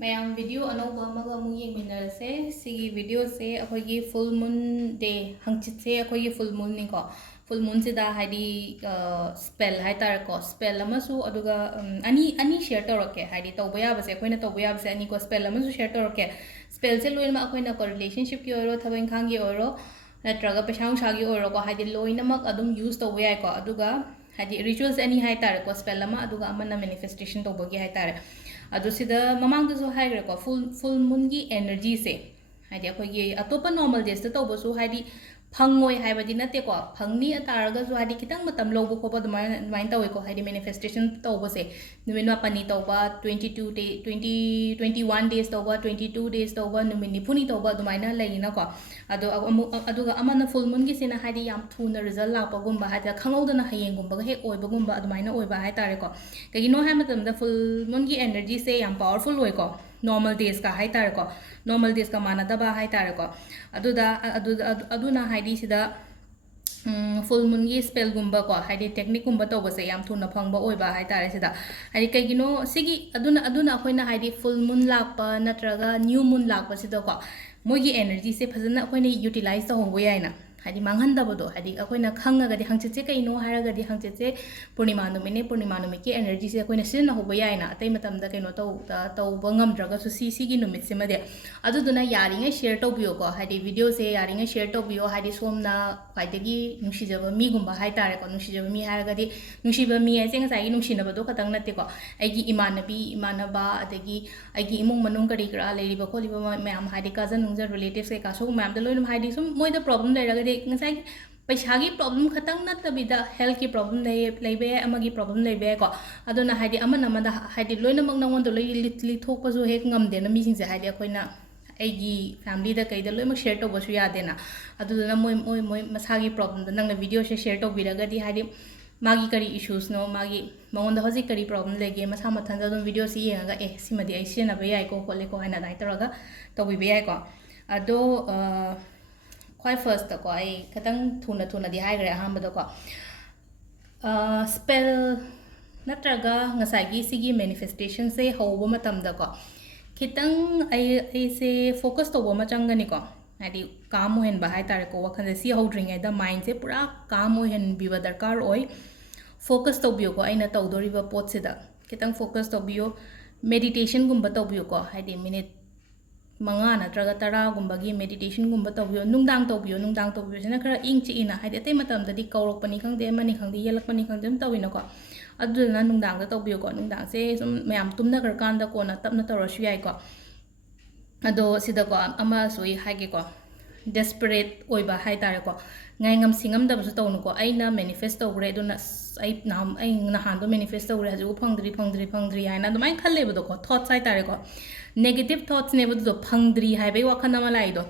ꯃꯌꯥꯝ ꯚꯤꯗꯤꯑꯣ ꯑꯅꯧꯕ ꯑꯃꯒ ꯑꯃꯨꯛ ꯌꯦꯡꯃꯤꯟꯅꯔꯁꯦ ꯁꯤꯒꯤ ꯚꯤꯗꯤꯑꯣꯁꯦ ꯑꯩꯈꯣꯏꯒꯤ ꯐꯨꯜ ꯃꯨꯟ ꯗꯦ ꯍꯪꯆꯤꯠꯁꯦ ꯑꯩꯈꯣꯏꯒꯤ ꯐꯨꯜ ꯃꯨꯟꯅꯤꯀꯣ ꯐꯨꯜ ꯃꯨꯟꯁꯤꯗ ꯍꯥꯏꯗꯤ ꯁ꯭ꯄꯦꯜ ꯍꯥꯏꯇꯥꯔꯦꯀꯣ ꯁ꯭ꯄꯦꯜ ꯑꯃꯁꯨ ꯑꯗꯨꯒ ꯑꯅꯤ ꯁꯦꯌꯔ ꯇꯧꯔꯛꯀꯦ ꯍꯥꯏꯗꯤ ꯇꯧꯕ ꯌꯥꯕꯁꯦ ꯑꯩꯈꯣꯏꯅ ꯇꯧꯕ ꯌꯥꯕꯁꯦ ꯑꯅꯤꯀꯣ ꯁ꯭ꯄꯦꯜ ꯑꯃꯁꯨ ꯁꯦꯌꯔ ꯇꯧꯔꯛꯀꯦ ꯁ꯭ꯄꯦꯜꯁꯦ ꯂꯣꯏꯅꯃꯛ ꯑꯩꯈꯣꯏꯅ ꯀꯣ ꯔꯤꯂꯦꯁꯟꯁꯤꯞꯀꯤ ꯑꯣꯏꯔꯣ ꯊꯕꯛ ꯏꯪꯈꯥꯡꯒꯤ ꯑꯣꯏꯔꯣ ꯅꯠꯇ꯭ꯔꯒ ꯄꯩꯁꯥ ꯅꯨꯡꯁꯥꯒꯤ ꯑꯣꯏꯔꯣꯀꯣ ꯍꯥꯏꯗꯤ ꯂꯣꯏꯅꯃꯛ ꯑꯗꯨꯝ ꯌꯨꯁ ꯇꯧꯕ ꯌꯥꯏꯀꯣ ꯑꯗꯨꯒ ꯍꯥꯏꯗꯤ ꯔꯤꯆꯨꯋꯦꯜꯁ ꯑꯅꯤ ꯍꯥꯏꯇꯥꯔꯦꯀꯣ ꯁ꯭ꯄꯦꯜ ꯑꯃ ꯑꯗꯨꯒ ꯑꯃꯅ ꯃꯦꯅꯤꯐꯦꯁꯇꯦꯁꯟ ꯇꯧꯕꯒꯤ ꯍꯥꯏꯇꯥꯔꯦ ꯑꯗꯨ ꯁꯤꯗ ꯃꯃꯥꯡꯗꯁꯨ ꯍꯥꯏꯈ꯭ꯔꯦꯀꯣ ꯐꯨꯜ ꯃꯨꯟꯒꯤ ꯑꯦꯅꯔꯖꯤꯁꯦ ꯍꯥꯏꯗꯤ ꯑꯩꯈꯣꯏꯒꯤ ꯑꯇꯣꯞꯄ ꯅꯣꯔꯃꯦꯜ ꯗꯦꯁꯇ ꯇꯧꯕꯁꯨ ꯍꯥꯏꯗꯤ ꯐꯪꯉꯣꯏ ꯍꯥꯏꯕꯗꯤ ꯅꯠꯇꯦꯀꯣ ꯐꯪꯅꯤ ꯇꯥꯔꯒꯁꯨ ꯍꯥꯏꯗꯤ ꯈꯤꯇꯪ ꯃꯇꯝ ꯂꯧꯕ ꯈꯣꯠꯄ ꯑꯗꯨꯃꯥꯏꯅ ꯇꯧꯋꯦꯀꯣ ꯍꯥꯏꯗꯤ ꯃꯦꯅꯤꯐꯦꯁꯇꯦꯁꯟ ꯇꯧꯕꯁꯦ ꯅꯨꯃꯤꯠ 4ꯅꯤ ꯇꯧꯕ 21 ꯗꯦꯖ ꯇꯧꯕ 22 ꯗꯦꯖ ꯇꯧꯕ ꯅꯨꯃꯤꯠ 40ꯅꯤ ꯇꯧꯕ ꯑꯗꯨꯃꯥꯏꯅ ꯂꯩꯅꯀꯣ ꯑꯗꯨꯒ ꯑꯃꯅ ꯐꯨꯜ ꯃꯨꯟꯒꯤꯁꯤꯅ ꯍꯥꯏꯗꯤ ꯌꯥꯝ ꯊꯨꯅ ꯔꯤꯖꯜ ꯂꯥꯛꯄꯒꯨꯝꯕ ꯍꯥꯏꯗꯤ ꯈꯪꯍꯧꯗꯅ ꯍꯌꯦꯡꯒꯨꯝꯕꯒ ꯍꯦꯛ ꯑꯣꯏꯕꯒꯨꯝꯕ ꯑꯗꯨꯃꯥꯏꯅ ꯑꯣꯏꯕ ꯍꯥꯏꯇꯥꯔꯦꯀꯣ ꯀꯩꯒꯤꯅꯣ ꯍꯥꯏꯕ ꯃꯇꯝꯗ ꯐꯨꯜ ꯃꯨꯟꯒꯤ ꯑꯦꯅꯔꯖꯤꯁꯦ ꯌꯥꯝ ꯄꯥꯋꯔꯐꯨꯜ ꯑꯣꯏꯀꯣ ꯅꯣꯔꯃꯦꯜ ꯗꯦꯖꯀ ꯍꯥꯏꯇꯥꯔꯦꯀꯣ ꯅꯣꯔꯃꯦꯜ ꯗꯦꯖꯀ ꯃꯥꯟꯅꯗꯕ ꯍꯥꯏꯇꯥꯔꯦꯀꯣ ꯑꯗꯨꯅ ꯍꯥꯏꯗꯤ ꯁꯤꯗ ꯐꯨꯜ ꯃꯨꯟꯒꯤ ꯁ꯭ꯄꯦꯜꯒꯨꯝꯕꯀꯣ ꯍꯥꯏꯗꯤ ꯇꯦꯛꯅꯤꯛꯀꯨꯝꯕ ꯇꯧꯕꯁꯦ ꯌꯥꯝ ꯊꯨꯅ ꯐꯪꯕ ꯑꯣꯏꯕ ꯍꯥꯏꯇꯥꯔꯦ ꯁꯤꯗ ꯍꯥꯏꯗꯤ ꯀꯩꯒꯤꯅꯣ ꯁꯤꯒꯤ ꯑꯗꯨꯅ ꯑꯩꯈꯣꯏꯅ ꯍꯥꯏꯗꯤ ꯐꯨꯜ ꯃꯨꯟ ꯂꯥꯛꯄ ꯅꯠꯇ꯭ꯔꯒ ꯅ꯭ꯌꯨ ꯃꯨꯟ ꯂꯥꯛꯄꯁꯤꯗꯀꯣ ꯃꯣꯏꯒꯤ ꯑꯦꯅꯔꯖꯤꯁꯦ ꯐꯖꯅ ꯑꯩꯈꯣꯏꯅ ꯌꯨꯇꯤꯂꯥꯏꯖ ꯇꯧꯍꯧꯕ ꯌꯥꯏꯅ ꯍꯥꯏꯗꯤ ꯃꯥꯡꯍꯟꯗꯕꯗꯣ ꯍꯥꯏꯗꯤ ꯑꯩꯈꯣꯏꯅ ꯈꯪꯉꯒꯗꯤ ꯍꯪꯆꯤꯠꯁꯦ ꯀꯩꯅꯣ ꯍꯥꯏꯔꯒꯗꯤ ꯍꯪꯆꯤꯠꯁꯦ ꯄꯨꯔꯅꯤꯃꯥ ꯅꯨꯃꯤꯠꯅꯦ ꯄꯨꯔꯅꯤꯃꯥ ꯅꯨꯃꯤꯠꯀꯤ ꯑꯦꯅꯔꯖꯤꯁꯦ ꯑꯩꯈꯣꯏꯅ ꯁꯤꯖꯤꯟꯅꯍꯧꯕ ꯌꯥꯏꯅ ꯑꯇꯩ ꯃꯇꯝꯗ ꯀꯩꯅꯣ ꯇꯧꯕ ꯉꯝꯗ꯭ꯔꯒꯁꯨ ꯁꯤꯒꯤ ꯅꯨꯃꯤꯠꯁꯤꯃꯗꯤ ꯑꯗꯨꯗꯨꯅ ꯌꯥꯔꯤꯉꯩ ꯁꯦꯌꯔ ꯇꯧꯕꯤꯌꯣꯀꯣ ꯍꯥꯏꯗꯤ ꯚꯤꯗꯤꯑꯣꯁꯦ ꯌꯥꯔꯤꯉꯩ ꯁꯦꯌꯔ ꯇꯧꯕꯤꯌꯣ ꯍꯥꯏꯗꯤ ꯁꯣꯝꯅ ꯈ꯭ꯋꯥꯏꯗꯒꯤ ꯅꯨꯡꯁꯤꯖꯕ ꯃꯤꯒꯨꯝꯕ ꯍꯥꯏꯇꯥꯔꯦꯀꯣ ꯅꯨꯡꯁꯤꯖꯕ ꯃꯤ ꯍꯥꯏꯔꯒꯗꯤ ꯅꯨꯡꯁꯤꯕ ꯃꯤ ꯍꯥꯏꯁꯦ ꯉꯁꯥꯏꯒꯤ ꯅꯨꯡꯁꯤꯅꯕꯗꯣ ꯈꯇꯪ ꯅꯠꯇꯦꯀꯣ ꯑꯩꯒꯤ ꯏꯃꯥꯟꯅꯕꯤ ꯏꯃꯥꯟꯅꯕ ꯑꯗꯒꯤ ꯑꯩꯒꯤ ꯏꯃꯨꯡ ꯃꯅꯨꯡ ꯀꯔꯤ ꯀꯔꯥ ꯂꯩꯔꯤꯕ ꯈꯣꯠꯂꯤꯕ ꯃꯌꯥꯝ ꯍꯥꯏꯗꯤ ꯀꯖꯟ ꯅꯨꯡꯖꯟ ꯔꯤꯂꯦꯇꯤꯚꯁ ꯀꯩꯀꯥ ꯁꯤꯒꯨꯝꯕ ꯃꯌꯥꯝꯗ ꯂꯣꯏꯅꯃꯛ ꯍꯥꯏꯗꯤ ꯁꯨꯝ ꯃꯣꯏꯗ ꯄ꯭ꯔꯣꯕ꯭ꯂꯦꯝ ꯂꯩꯔꯒꯗꯤ ꯉꯁꯥꯏꯒꯤ ꯄꯩꯁꯥꯒꯤ ꯄ꯭ꯔꯣꯕ꯭ꯂꯦꯝ ꯈꯇꯪ ꯅꯠꯇꯕꯤꯗ ꯍꯦꯜꯊꯀꯤ ꯄ꯭ꯔꯣꯕ꯭ꯂꯦꯝ ꯂꯩꯕ ꯌꯥꯏ ꯑꯃꯒꯤ ꯄ꯭ꯔꯣꯕ꯭ꯂꯦꯝ ꯂꯩꯕ ꯌꯥꯏꯀꯣ ꯑꯗꯨꯅ ꯍꯥꯏꯗꯤ ꯑꯃꯗ ꯍꯥꯏꯗꯤ ꯂꯣꯏꯅꯃꯛ ꯅꯉꯣꯟꯗ ꯂꯣꯏ ꯂꯤꯊꯣꯛꯄꯁꯨ ꯍꯦꯛ ꯉꯝꯗꯦꯅ ꯃꯤꯁꯤꯡꯁꯦ ꯍꯥꯏꯗꯤ ꯑꯩꯈꯣꯏꯅ ꯑꯩꯒꯤ ꯐꯦꯃꯤꯂꯤꯗ ꯀꯩꯗ ꯂꯣꯏꯅꯃꯛ ꯁꯦꯌꯔ ꯇꯧꯕꯁꯨ ꯌꯥꯗꯦꯅ ꯑꯗꯨꯗꯨꯅ ꯃꯣꯏ ꯃꯁꯥꯒꯤ ꯄ꯭ꯔꯣꯕ꯭ꯂꯦꯝꯗꯣ ꯅꯪꯅ ꯚꯤꯗꯤꯑꯣꯁꯦ ꯁꯦꯌꯔ ꯇꯧꯕꯤꯔꯒꯗꯤ ꯍꯥꯏꯗꯤ ꯃꯥꯒꯤ ꯀꯔꯤ ꯏꯁꯨꯁꯅꯣ ꯃꯉꯣꯟꯗ ꯍꯧꯖꯤꯛ ꯀꯔꯤ ꯄ꯭ꯔꯣꯕ꯭ꯂꯦꯝ ꯂꯩꯒꯦ ꯃꯁꯥ ꯃꯊꯟꯇ ꯑꯗꯨꯝ ꯚꯤꯗꯤꯑꯣꯁꯤ ꯌꯦꯡꯉꯒ ꯁꯤꯃꯗꯤ ꯑꯩ ꯁꯤꯖꯤꯟꯅꯕ ꯌꯥꯏꯀꯣ ꯈꯣꯠꯂꯦꯀꯣ ꯍꯥꯏꯅ ꯑꯗꯨꯃꯥꯏꯅ ꯇꯧꯔꯒ ꯇꯧꯕꯤꯕ ꯌꯥꯏꯀꯣ ꯑꯗꯣ ꯈ꯭ꯋꯥꯏ ꯐꯥꯔꯁꯇꯀꯣ ꯑꯩ ꯈꯤꯇꯪ ꯊꯨꯅꯗꯤ ꯍꯥꯏꯈ꯭ꯔꯦ ꯑꯍꯥꯟꯕꯗꯀꯣ ꯁ꯭ꯄꯦꯜ ꯅꯠꯇ꯭ꯔꯒ ꯉꯁꯥꯏꯒꯤ ꯁꯤꯒꯤ ꯃꯦꯅꯤꯐꯦꯁꯇꯦꯁꯟꯁꯦ ꯍꯧꯕ ꯃꯇꯝꯗꯀꯣ ꯈꯤꯇꯪ ꯑꯩꯁꯦ ꯐꯣꯀꯁ ꯇꯧꯕ ꯑꯃ ꯆꯪꯒꯅꯤꯀꯣ ꯍꯥꯏꯗꯤ ꯀꯥꯝ ꯑꯣꯏꯍꯟꯕ ꯍꯥꯏꯇꯥꯔꯦꯀꯣ ꯋꯥꯈꯜꯁꯦ ꯁꯤ ꯍꯧꯗ꯭ꯔꯤꯉꯩꯗ ꯃꯥꯏꯟꯁꯦ ꯄꯨꯔꯥ ꯀꯥꯝ ꯑꯣꯏꯍꯟꯕꯤꯕ ꯗꯔꯀꯥꯔ ꯑꯣꯏ ꯐꯣꯀꯁ ꯇꯧꯕꯤꯌꯨꯀꯣ ꯑꯩꯅ ꯇꯧꯗꯣꯔꯤꯕ ꯄꯣꯠꯁꯤꯗ ꯈꯤꯇꯪ ꯐꯣꯀꯁ ꯇꯧꯕꯤꯌꯨ ꯃꯦꯗꯤꯇꯦꯁꯟꯒꯨꯝꯕ ꯇꯧꯕꯤꯌꯨꯀꯣ ꯍꯥꯏꯗꯤ ꯃꯤꯅꯤꯠ 5 ꯅꯠꯇ꯭ꯔꯒ 10ꯒꯨꯝꯕꯒꯤ ꯃꯦꯗꯤꯇꯦꯁꯟꯒꯨꯝꯕ ꯇꯧꯕꯤꯌꯨ ꯅꯨꯡꯗꯥꯡ ꯇꯧꯕꯤꯌꯨꯁꯤꯅ ꯈꯔ ꯏꯪ ꯆꯤꯛꯏꯅ ꯍꯥꯏꯗꯤ ꯑꯇꯩ ꯃꯇꯝꯗꯗꯤ ꯀꯧꯔꯛꯄꯅꯤ ꯈꯪꯗꯦ ꯑꯃꯅꯤ ꯈꯪꯗꯦ ꯌꯦꯜꯂꯛꯄꯅꯤ ꯈꯪꯗꯦ ꯑꯗꯨꯝ ꯇꯧꯋꯤꯅꯀꯣ ꯑꯗꯨꯗꯨꯅ ꯅꯨꯡꯗꯥꯡꯗ ꯇꯧꯕꯤꯌꯨꯀꯣ ꯅꯨꯡꯗꯥꯡꯁꯦ ꯁꯨꯝ ꯃꯌꯥꯝ ꯇꯨꯝꯅꯈ꯭ꯔꯀꯥꯟꯗ ꯀꯣꯟꯅ ꯇꯞꯅ ꯇꯧꯔꯁꯨ ꯌꯥꯏꯀꯣ ꯑꯗꯣ ꯁꯤꯗꯀꯣ ꯑꯃꯁꯨ ꯑꯩ ꯍꯥꯏꯒꯦꯀꯣ ꯗꯦꯁꯄꯔꯦꯠ ꯑꯣꯏꯕ ꯍꯥꯏꯇꯥꯔꯦꯀꯣ ꯉꯥꯏꯉꯝ ꯁꯤꯡꯉꯝꯗꯕꯁꯨ ꯇꯧꯅꯨꯀꯣ ꯑꯩꯅ ꯃꯦꯅꯤꯐꯦꯁ ꯇꯧꯈ꯭ꯔꯦ ꯑꯗꯨꯅ ꯑꯩ ꯅꯍꯥꯟꯗꯣ ꯃꯦꯅꯤꯐꯦꯁ ꯇꯧꯈ꯭ꯔꯦ ꯍꯧꯖꯤꯛꯐꯥꯎ ꯐꯪꯗ꯭ꯔꯤ ꯍꯥꯏꯅ ꯑꯗꯨꯃꯥꯏꯅ ꯈꯜꯂꯦꯕꯗꯣꯀꯣ ꯊꯣꯠꯁ ꯍꯥꯏꯇꯥꯔꯦꯀꯣ ꯅꯦꯒꯦꯇꯤቭ ꯊꯣꯠꯁꯅꯦꯕ ꯑꯗꯨꯗꯣ ꯐꯪꯗ꯭ꯔꯤ ꯍꯥꯏꯕꯒꯤ ꯋꯥꯈꯜ ꯑꯃ ꯂꯥꯛꯏꯗꯣ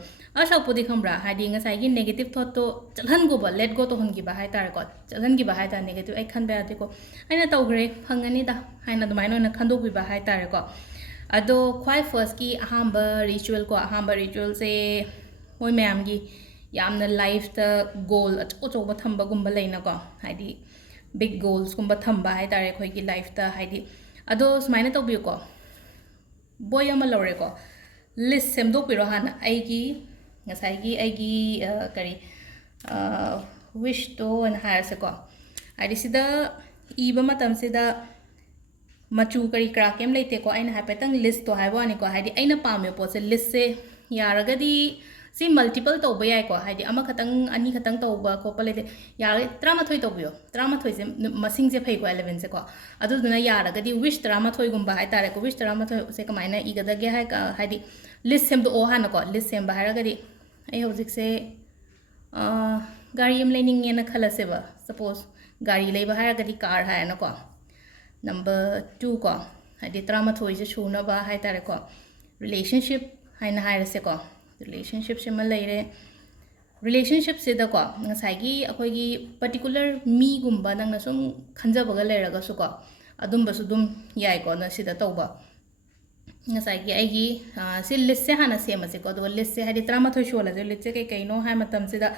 ꯑꯁꯛꯄꯨꯗꯤ ꯈꯪꯕ꯭ꯔꯥ ꯍꯥꯏꯗꯤ ꯉꯁꯥꯏꯒꯤ ꯅꯦꯒꯦꯇꯤቭ ꯊꯣꯠꯇꯣ ꯆꯠꯍꯟꯒꯣꯕ ꯂꯦꯠ ꯒꯣ ꯇꯧꯍꯟꯈꯤꯕ ꯍꯥꯏꯇꯥꯔꯦꯀꯣ ꯆꯠꯍꯟꯈꯤꯕ ꯍꯥꯏꯇꯥꯔꯦ ꯅꯦꯒꯦꯇꯤቭ ꯑꯩ ꯈꯟꯕ ꯌꯥꯗꯦꯀꯣ ꯑꯩꯅ ꯇꯧꯈ꯭ꯔꯦ ꯐꯪꯒꯅꯤꯗ ꯍꯥꯏꯅ ꯑꯗꯨꯃꯥꯏꯅ ꯑꯣꯏꯅ ꯈꯟꯗꯣꯛꯄꯤꯕ ꯍꯥꯏꯇꯥꯔꯦꯀꯣ ꯑꯗꯣ ꯈ꯭ꯋꯥꯏ ꯐꯥꯔꯁꯀꯤ ꯑꯍꯥꯟꯕ ꯔꯤꯆꯨꯋꯦꯜꯁꯦ ꯃꯣꯏ ꯃꯌꯥꯝꯒꯤ ꯌꯥꯝꯅ ꯂꯥꯏꯐꯇ ꯒꯣꯜ ꯑꯆꯧ ꯑꯆꯧꯕ ꯊꯝꯕꯒꯨꯝꯕ ꯂꯩꯅꯀꯣ ꯍꯥꯏꯗꯤ ꯕꯤग ꯒꯣꯜꯁꯀꯨꯝꯕ ꯊꯝꯕ ꯍꯥꯏꯇꯥꯔꯦ ꯑꯩꯈꯣꯏꯒꯤ ꯂꯥꯏꯐꯇ ꯍꯥꯏꯗꯤ ꯑꯗꯣ ꯁꯨꯃꯥꯏꯅ ꯇꯧꯕꯤꯌꯨꯀꯣ ꯕꯣꯏ ꯑꯃ ꯂꯧꯔꯦꯀꯣ ꯂꯤꯁ ꯁꯦꯝꯗꯣꯛꯄꯤꯔꯣ ꯍꯥꯟꯅ ꯉꯁꯥꯏꯒꯤ ꯑꯩꯒꯤ ꯀꯔꯤ ꯋꯤꯁꯇꯣ ꯑꯣꯏꯅ ꯍꯥꯏꯔꯁꯦꯀꯣ ꯍꯥꯏꯗꯤ ꯁꯤꯗ ꯏꯕ ꯃꯇꯝꯁꯤꯗ ꯃꯆꯨ ꯀꯔꯤ ꯀꯔꯥ ꯀꯩꯝ ꯂꯩꯇꯦꯀꯣ ꯑꯩꯅ ꯍꯥꯏꯐꯦꯠꯇꯪ ꯂꯤꯁꯇꯣ ꯍꯥꯏꯕ ꯋꯥꯅꯤꯀꯣ ꯍꯥꯏꯗꯤ ꯑꯩꯅ ꯄꯥꯝꯃꯤꯕ ꯄꯣꯠꯁꯦ ꯂꯤꯁꯁꯦ ꯌꯥꯔꯒꯗꯤ ꯁꯤ ꯃꯜꯇꯤꯄꯜ ꯇꯧꯕ ꯌꯥꯏꯀꯣ ꯍꯥꯏꯗꯤ ꯑꯃꯈꯛꯇꯪ ꯑꯅꯤꯈꯛꯇꯪ ꯇꯧꯕ ꯈꯣꯠꯄ ꯂꯩꯇꯦ ꯌꯥꯔꯒꯗꯤ 13 ꯇꯧꯕꯤꯌꯣ 13ꯁꯦ ꯃꯁꯤꯡꯁꯦ ꯐꯩꯀꯣ 11ꯁꯦꯀꯣ ꯑꯗꯨꯗꯨꯅ ꯌꯥꯔꯒꯗꯤ ꯋꯤꯁ 13ꯒꯨꯝꯕ ꯍꯥꯏꯇꯥꯔꯦꯀꯣ ꯋꯤꯁ 13ꯁꯦ ꯀꯃꯥꯏꯅ ꯏꯒꯗꯒꯦ ꯍꯥꯏꯗꯤ ꯂꯤꯁ ꯁꯦꯝꯗꯣꯛꯑꯣ ꯍꯥꯟꯅꯀꯣ ꯂꯤꯁ ꯁꯦꯝꯕ ꯍꯥꯏꯔꯒꯗꯤ ꯑꯩ ꯍꯧꯖꯤꯛꯁꯦ ꯒꯥꯔꯤ ꯑꯃ ꯂꯩꯅꯤꯡꯉꯦꯅ ꯈꯜꯂꯁꯦꯕ ꯁꯄꯣꯁ ꯒꯥꯔꯤ ꯂꯩꯕ ꯍꯥꯏꯔꯒꯗꯤ ꯀꯥꯔ ꯍꯥꯏꯔꯅꯀꯣ ꯅꯝꯕꯔ 2 ꯀꯣ ꯍꯥꯏꯗꯤ 13ꯁꯦ ꯁꯨꯅꯕ ꯍꯥꯏꯇꯥꯔꯦꯀꯣ ꯔꯤꯂꯦꯁꯟship ꯍꯥꯏꯅ ꯍꯥꯏꯔꯁꯦꯀꯣ ꯔꯤꯂꯦꯁꯟshipꯁꯤꯃ ꯂꯩꯔꯦ ꯔꯤꯂꯦꯁꯟshipꯁꯤꯗꯀꯣ ꯉꯁꯥꯏꯒꯤ ꯑꯩꯈꯣꯏꯒꯤ ꯄꯔꯇꯤꯀꯨꯂꯔ ꯃꯤꯒꯨꯝꯕ ꯅꯪꯅ ꯁꯨꯝ ꯈꯟꯖꯕꯒ ꯂꯩꯔꯒꯁꯨꯀꯣ ꯑꯗꯨꯝꯕꯁꯨ ꯑꯗꯨꯝ ꯌꯥꯏꯀꯣ ꯁꯤꯗ ꯇꯧꯕ ꯉꯁꯥꯏꯒꯤ ꯑꯩꯒꯤ ꯁꯤ ꯂꯤꯁꯁꯦ ꯍꯥꯟꯅ ꯁꯦꯝꯃꯁꯦꯀꯣ ꯑꯗꯨꯒ ꯂꯤꯁꯁꯦ ꯍꯥꯏꯗꯤ 13 ꯁꯨꯍꯜꯂꯁꯦ ꯂꯤꯁꯁꯦ ꯀꯩꯅꯣ ꯍꯥꯏ ꯃꯇꯝꯁꯤꯗ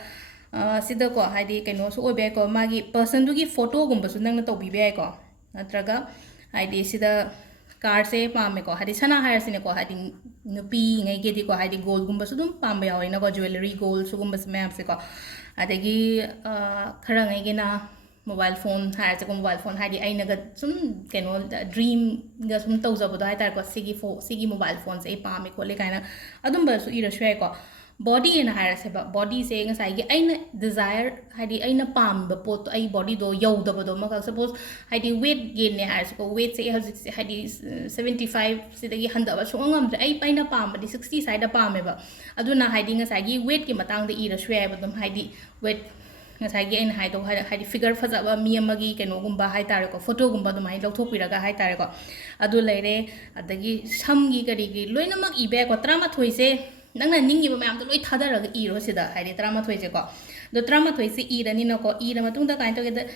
ꯁꯤꯗꯀꯣ ꯍꯥꯏꯗꯤ ꯀꯩꯅꯣꯁꯨ ꯑꯣꯏꯕ ꯌꯥꯏꯀꯣ ꯃꯥꯒꯤ ꯄꯔꯁꯟꯗꯨꯒꯤ ꯐꯣꯇꯣꯒꯨꯝꯕꯁꯨ ꯅꯪꯅ ꯇꯧꯕꯤꯕ ꯌꯥꯏꯀꯣ ꯅꯠꯇ꯭ꯔꯒ ꯍꯥꯏꯗꯤ ꯁꯤꯗ कार से पामे को हादी सना हायरसिने को हादी नुपी ngai के दी को हादी गोल्ड गुम्बा सुदुम पामे यावे ना को ज्वेलरी गोल्ड सुगुम्बा मैम से को अदगी खरा ngai के ना मोबाइल फोन हायर से को मोबाइल फोन हादी आई नगा सुम केनो ड्रीम गा सुम तौजबदो हाय तार को सिगी मोबाइल फोन से पामे को ले कायना अदुम बसु इरशवे को body na hire se ba body se ngasai gi aina desire hadi aina pam ba pot ai body do yau da ba do ma suppose hadi weight gain ne hire ko weight se hadi 75 se dagi handa ba so ngam ai aina pam ba 60 side da pam ba aduna hadi ngasai gi weight ki matang da ira shwe ba dum hadi weight ngasai gi aina haido hadi figure faza ba mi amagi keno gumba hai tare ko photo gumba dum hai lokthok piraga hai tare ko adu leire adagi sam gi kari gi loina mak ibe ko 13 se nangna ningi ba mayam to loi thadaraga iro sida haide 13 je ko do 13 se irani na ko ira matung da kain to ge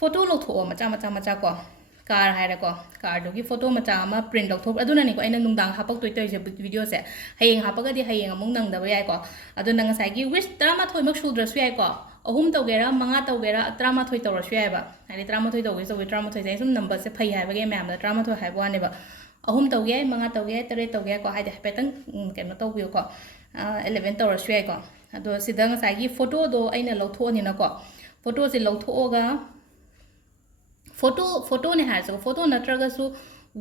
photo lo tho macha ko car haira ko car do gi photo macha ma print lo tho aduna ni ko aina nungdang hapak toi toi je video se hayeng hapaga di hayeng amung nang da ba yai ko adu nang sai gi wish 13 mak shudra su yai ko ahum to gera manga to gera 13 to ro su yai ba haide 13 to ge so 13 je sum number se phai hai ba ge mayam da 13 hai ba ne ba ahum tauge manga tauge tere tauge ko haide petang keno tawbiyo ko 11 tawra shwe ko ado sidang sagi photo do aina lotho ni na ko photo se lotho ga photo ne ha so photo natraga su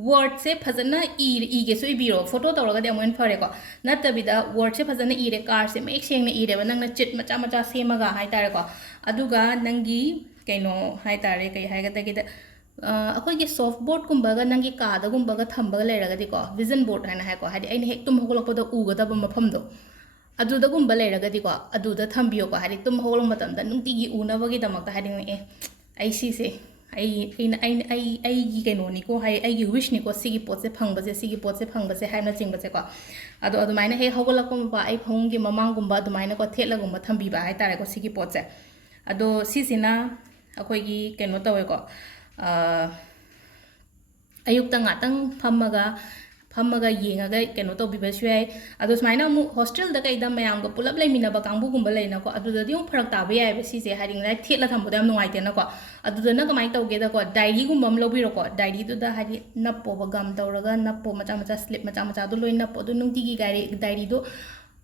word se phajana i ge so ibiro photo tawra ga de amon phare ko natabida word se phajana i re car se mek seng ne i re ba nang na chit macha sema ga hai tare ko aduga nangi keno hai tare kai hai ga ta ge अखोई soft board कुंबगा नंगी कादा गुंबगा थंबगा लेरगदी को vision board हाना है को हादि आइन हेक तुम होगलपद उगदब मफमदो अदुदा गुंबा लेरगदी को अदुदा थंबियो को हादि तुम होगल मतमदा नुंतिगी उनबगी दमक हादि ए आई सीसे आई गी कैनोनी को हाई आई गी विश नि को सिगी पोसे फंगबसे हाइना चिंगबसे को अदो अदुमाइना हे होगलप मपा आई फंगी ममांगुंबा अदुमाइना को थेलगुंबा थंबिबा हाय तारे को सिगी पोसे अदो सिसिना अखोई कैनो तवे को Ayukta ngatung phamaga yengaga keno to biba shwai adu smaina mu hostel da kai da mayam go pulap lai mina ba kangbu gumba lai na ko adu da diong pharak ta ba yai ba si se haring lai thela tham bodam nungai te na ko adu da na kamai tau ge da ko diary gumba am lobi ro ko diary du da hari nappo ba gam tawraga nappo macha slip macha du loi nappo du nungti gi diary du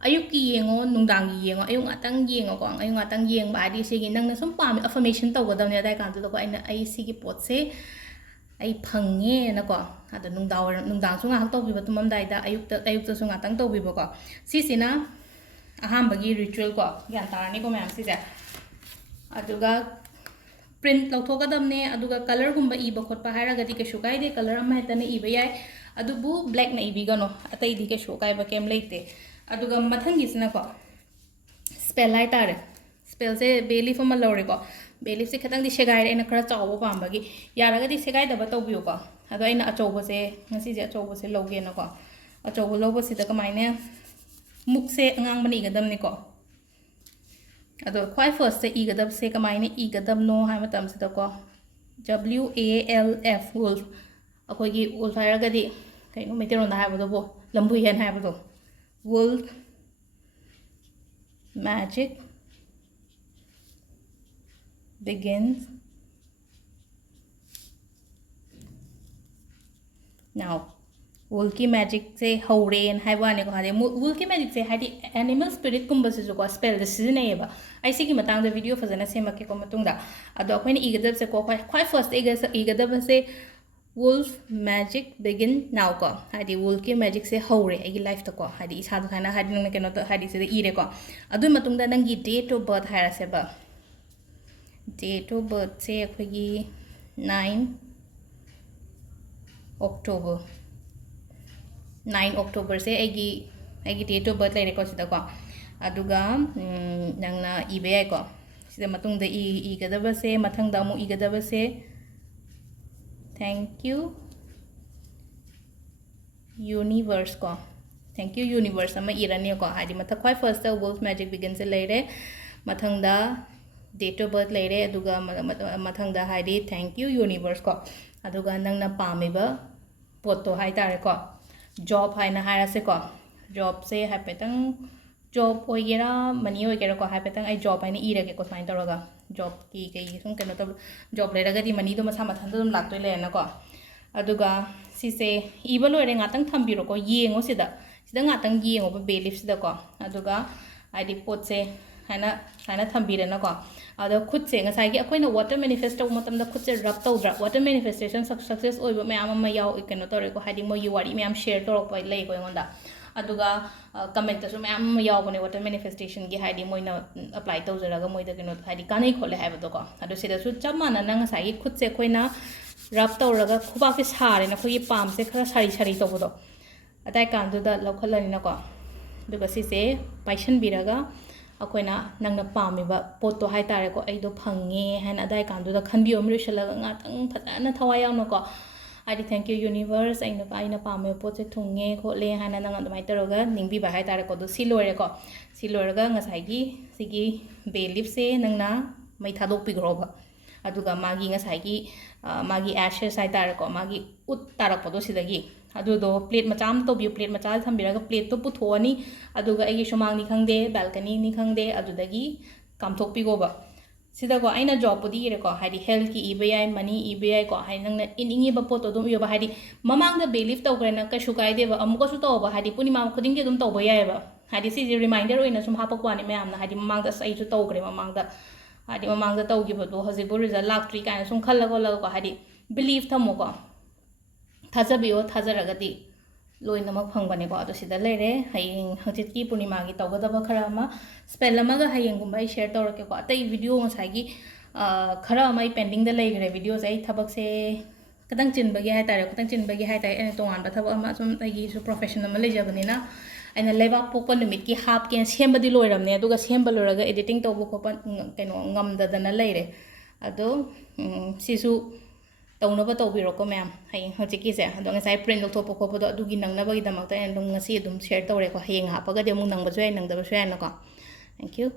ayuk ki yengo nungdang gi yengo ayung atang yengo ko ayung atang yeng ba di se gi nang na sum pam affirmation tau go da ne dai kan du ko ai si gi pot se ai phangge na ko adu nungdang su nga hak tau bi ba tumam dai da ayuk ta su nga tang tau bi ba ko si sina aham bagi ritual ko yan tarani ko mayam si ja aduga print lau thoka dam ne aduga color gumba i ba khot pa haira gadi ke shukai de color am heta ne i ba yai adubu black na i bi gano atai di ke shukai ba kem leite aduga mathang gi sina ko spell hai tare spell se belief ma lore ko belief se khatang di segai re na khara chaw ba pam bagi yara gadi segai da ba tau bi ko ado aina achow ba se ngasi je achow ba se loge na ko achow ba lo ba si da kamai ne muk se angang bani ga dam ni ko ado khwai first se i ga dam se kamai ne i ga dam no hai matam se da ko WALF wolf akoi gi wolf hai ga di kai no metero na hai ba do bo lambu hen hai ba do wolf magic begins now wool की magic से हौरेन है वाने को हादे wool की magic से हादे animal spirit कुंबा से जो को spell दिस नहीं है बा ऐसे की मतंग द video फजना से मक्के को मतुंग दा अदो कोई ने इगदब से को कोई first इगदब से wolf magic begin now को हादे wool की magic से हौरे एगी life तो को हादे इस हाथ खाना हादे नंगे के नो तो हादे से इरे को अदो मतुंग दा नंगी date of birth है से बा date of birth से कोई 9 October 9 October से एगी date of birth ले सिदा को अदुगा नंगना इबे आई को सिदा मतुंग द इ गदब से मथंग दामु इ गदब से thank you universe को thank you universe अमा इरानी को हादी मथक खाई first the wolf magic begins से ले रे मथंग दा date of birth ले रे अदुगा मथंग दा हादी thank you universe को अदुगा नंगना पामेबा पोतो हाई तारे को job हाई ना हाई से को job से हाई पेतंग job होइगेरा मनी होइगेरा को हाई पेतंग आई job हाई ने इरे के को साइन तोरगा job की सुन के मतलब job ले रगा दी मनी तो मसा मथन तो तुम लागतो ले ना को अदुगा sise iba loire ngatang thambiro ko yengo sida ngatang yengo ba bay leaf sida ko aduga adi potse haina thambirena ko ada khutse ngasai gi akoina water manifest tau matam da khutse rub tawdra water manifestation success oiba mayam ma yaw ikeno tore ko hadi mo yi wari mayam share torok pai lei ko ngonda aduga comment su mayam ma yaw bone water manifestation gi hadi moina apply tawjaraga moida keno hadi kanai khole haiba do ko adu sida su chamana na ngasai gi khutse koina rub tawraga khubak se sare na khoi pam se khara sari tawbodo atai kan du da lokhalani na ko duga sise paishan biraga akoina nangna pamiba poto hai tare ko aido phange han adai kan du da khanbi om rishalaga nga tang phana thawai yaw no ko adi thank you universe aina pame poche thunge khole han nang admai taroga ningbi ba hai tare ko do silore ga ngasai gi sigi bay leaf se nangna mai thadok pi groba aduga magi ngasai gi magi ashes hai tare ko magi ut tarak podo sidagi adudo plate macham to bi plate macha thambiraga plate to puthoni aduga agi shumang ni khangde balcony ni khangde adudagi kamthok pi goba sida ko aina job podi re ko hadi health ki ibai money ibai ko hai nang na iningi ba poto dum yoba hadi mamang da belief to grena ka shukai de ba amuko su to ba hadi puni ma khuding ge dum to ba yai ba hadi si reminder oina sum hapa kwani me amna hadi mamang da sai su to gre mamang da hadi mamang da to gi ba do haji bo result lak tri kan sum khalla ko hadi belief thamo ko थाजबियो थाजरगदी लोइनमक फंगबनेको अदो सिदा लेरे हयेंग हजितकी पूर्णिमा की तौगदबा खरा अमा spell अमागा हयेंगुम by share तौरकेको अतै video ngसाइगी खरा अमाई pending the लेगरे video जाई थबक से कदंग चिनबगी हाय तारे एने तोंगान बा थबक अमा सुम तैगी सु प्रोफेशनल अमा लेजबनिना अने लेबा पोको निमित की हाफ के सेमबदी लोइरमने अदुगा सेमबा लोरगा एडिटिंग तौबो खोपन केनो ngamdadana लेरे अदो सिसु तौनब तौबिरोको मैम हयेंग हजिकीसे अदो ngasai print लौथोपो खोपदो अदुगी नंगनबगी दमकता एन ngasi adum share तौरेको हयेंग हापगदि अमु नंगबसु याय नंगदबसु याय नको थैंक यू